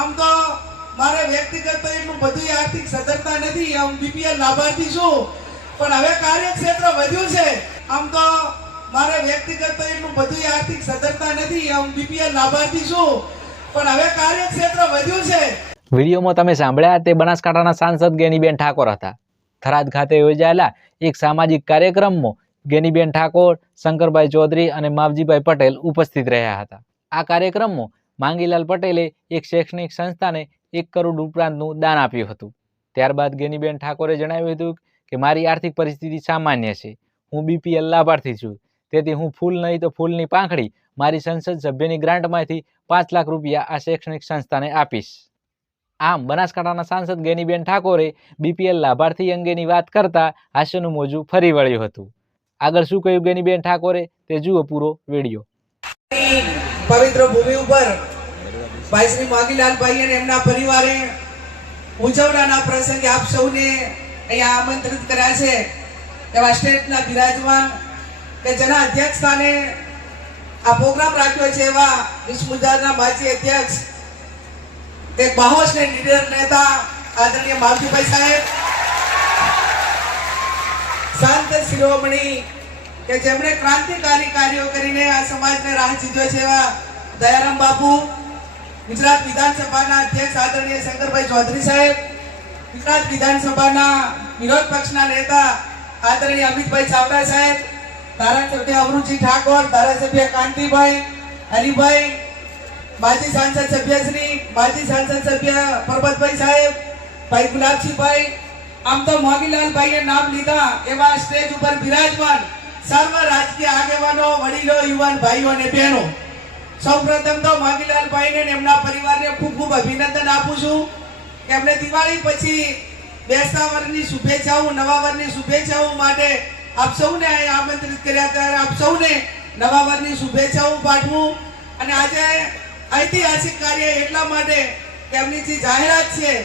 આમ તો મારે વ્યક્તિગત એટલું બધું આર્થિક સદ્ધરતા નથી આમ બીપીએલ લાભાર્થી છું. પણ હવે કાર્યક્ષેત્ર વધ્યું છે. આમ તો મારે વ્યક્તિગત એટલું બધું આર્થિક સદ્ધરતા નથી આમ બીપીએલ લાભાર્થી છું. પણ હવે કાર્યક્ષેત્ર વધ્યું છે. વિડીયોમાં તમે સાંભળ્યા તે બનાસકાંઠાના સાંસદ ગેનીબેન ઠાકોર હતા. થરાદ ખાતે યોજાયેલા એક સામાજિક કાર્યક્રમમાં ગેનીબેન ઠાકોર, શંકરભાઈ ચૌધરી અને માવજીભાઈ પટેલ ઉપસ્થિત રહ્યા હતા. આ કાર્યક્રમમાં માંગીલાલ પટેલે એક શૈક્ષણિક સંસ્થાને એક કરોડ ઉપરાંતનું દાન આપ્યું હતું. ત્યારબાદ ગેનીબેન ઠાકોરે જણાવ્યું હતું કે, મારી આર્થિક પરિસ્થિતિ સામાન્ય છે. હું બીપીએલ લાભાર્થી છું. તેથી હું ફૂલ નહીં તો ફૂલની પાંખડી મારી સંસદ સભ્યની ગ્રાન્ટમાંથી પાંચ લાખ રૂપિયા આ શૈક્ષણિક સંસ્થાને આપીશ. આમ, બનાસકાંઠાના સાંસદ ગેનીબેન ઠાકોરે બીપીએલ લાભાર્થી અંગેની વાત કરતા હાસ્યનું મોજું ફરી વળ્યું હતું. આગળ શું કહ્યું ગેનીબેન ઠાકોરે? તે જુઓ પૂરો વીડિયો. પવિત્ર ભૂમિ ઉપર ભાઈ શ્રી માગીલાલભાઈ અને એમના પરિવારે ઉજવણાના પ્રસંગે આપ સૌને અહીંયા આમંત્રિત કર્યા છે. એવા સ્ટેટના બિરાજમાન કે જેના અધ્યક્ષ સ્થાને આ પ્રોગ્રામ રાખ્યો છે એવા વિશ્વમુદારના માજી અધ્યક્ષ તે બાહોશ ને લીડર નેતા આદરણીય માવજીભાઈ સાહેબ શાંત શિરોમણી કે જેમણે ક્રાંતિકારી કાર્યો કરીને આ સમાજને રાહ ચીધ્યો છે એવા દયારામ બાપુ ગુજરાત વિધાનસભાના અધ્યક્ષ આદરણીય શંકરભાઈ ચૌધરી સાહેબ, ગુજરાત વિધાનસભાના વિરોધ પક્ષના નેતા આદરણીય અમિતભાઈ ચાવડા સાહેબ, ધારાસભ્ય અમૃતજી ઠાકોર, ધારાસભ્ય કાંતિભાઈ હરિભાઈ, માજી સાંસદ સભ્યશ્રી, માજી સાંસદ સભ્ય પરબતભાઈ સાહેબ, ભાઈ ગુલાબસિંહભાઈ આમ તો મોગીલાલભાઈએ નામ લીધા એવા સ્ટેજ ઉપર બિરાજમાન સર્વ રાજકીય આગેવાનો, વડીલો, યુવાન ભાઈઓ અને બહેનો. સૌપ્રથમ તો માગીલાલભાઈને અને એમના પરિવારને ખૂબ ખૂબ અભિનંદન આપું છું. કે એમને દિવાળી પછી બેસતા વર્ષની શુભેચ્છાઓ નવા વર્ષની શુભેચ્છાઓ માટે આપ સૌને આમંત્રિત કર્યા ત્યારે આપ સૌને નવા વર્ષની શુભેચ્છાઓ પાઠવું. અને આજે ઐતિહાસિક કાર્ય એટલા માટે કે એમની જે જાહેરાત છે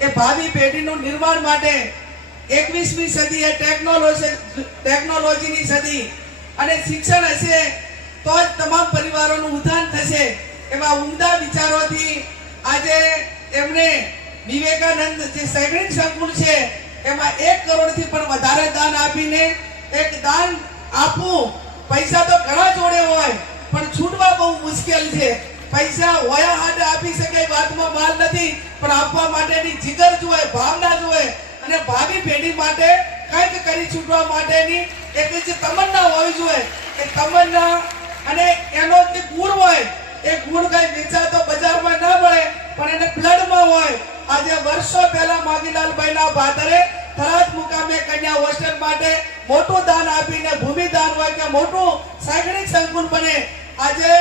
એ ભાવિ પેઢીનું નિર્માણ માટે એકવીસમી સદી એ ટેકનોલોજી, ટેકનોલોજીની સદી. અને શિક્ષણ હશે તો જ તમામ પરિવારોનું ઉત્થાન થશે. એવા ઉમદા વિચારોથી આજે એમણે વિવેકાનંદ જે શૈક્ષણિક સંકુલ છે, એમાં એક કરોડથી પણ વધારે દાન આપીને એક દાન આપવું, પૈસા તો ઘણા જોડે હોય, પણ છૂટવા બહુ મુશ્કેલ છે. પૈસા હોયા હાડે આપી શકાય વાતમાં માલ નથી, પણ આપવા માટેની જીગર જોઈએ ભાવના જોઈએ અને ભાવિ પેઢી માટે કંઈક કરી છૂટવા માટેની એક જે તમન્ના હોવી જોઈએ. એ તમન્ના અને એનો જે ગુણ હોય, એ ગુણ કઈ વેચાતો બજારમાં ના મળે, પણ એને બ્લડમાં હોય. આજે વર્ષો પહેલા માગીલાલભાઈના ભાદરે થરાદ મુકામે કન્યા હોસ્ટેલ માટે મોટું દાન આપીને ભૂમિદાન હોય કે મોટું શૈક્ષણિક સંકુલ બને, આજે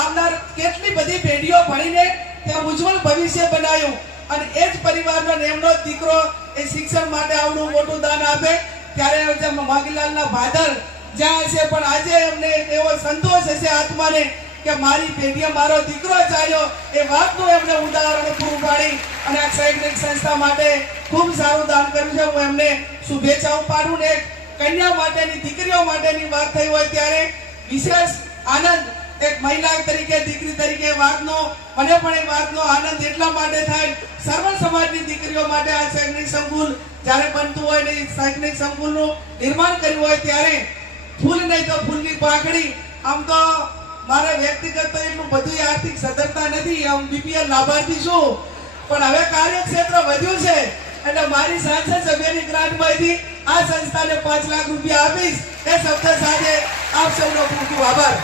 આવનાર કેટલી બધી પેઢીઓ ભણીને ત્યાં ઉજ્જવળ ભવિષ્ય બનાવ્યું. અને એ જ પરિવારનો એમનો દીકરો એ શિક્ષણ માટે આવડું મોટું દાન આપે. ત્યારે માગીલાલના ભાદર જ્યાં હશે, પણ આજે એમને એવો સંતોષ હશે આત્માને કે મારી પેઢીએ મારો દીકરો ચાલ્યો. એ વાતનું એમને ઉદાહરણ પૂરું પાડી અને આ શૈક્ષણિક સંસ્થા માટે ખૂબ સારું દાન કર્યું છે. હું એમને શુભેચ્છાઓ પાડું ને કન્યા માટેની, દીકરીઓ માટેની વાત થઈ હોય ત્યારે વિશેષ આનંદ એક મહિલા તરીકે, દીકરી તરીકે વાતનો, મને પણ એ વાતનો આનંદ એટલા માટે થાય. સર્વ સમાજની દીકરીઓ માટે આ શૈક્ષણિક સંકુલ જ્યારે બનતું હોય ને શૈક્ષણિક સંકુલનું નિર્માણ કર્યું હોય ત્યારે ફૂલ નહીં તો ફૂલની પાકડી આમ તો મારે વ્યક્તિગત તો એટલું બધું આર્થિક સદ્ધરતા નથી. આમ બીપીએલ લાભાર્થી છું. પણ હવે કાર્યક્ષેત્ર વધ્યું છે એટલે મારી સાંસદ સભ્યની ગ્રાન્ટમાંથી આ સંસ્થાને પાંચ લાખ રૂપિયા આપીશ. એ શબ્દ સાથે આપ સૌનો ખૂબ ખૂબ આભાર.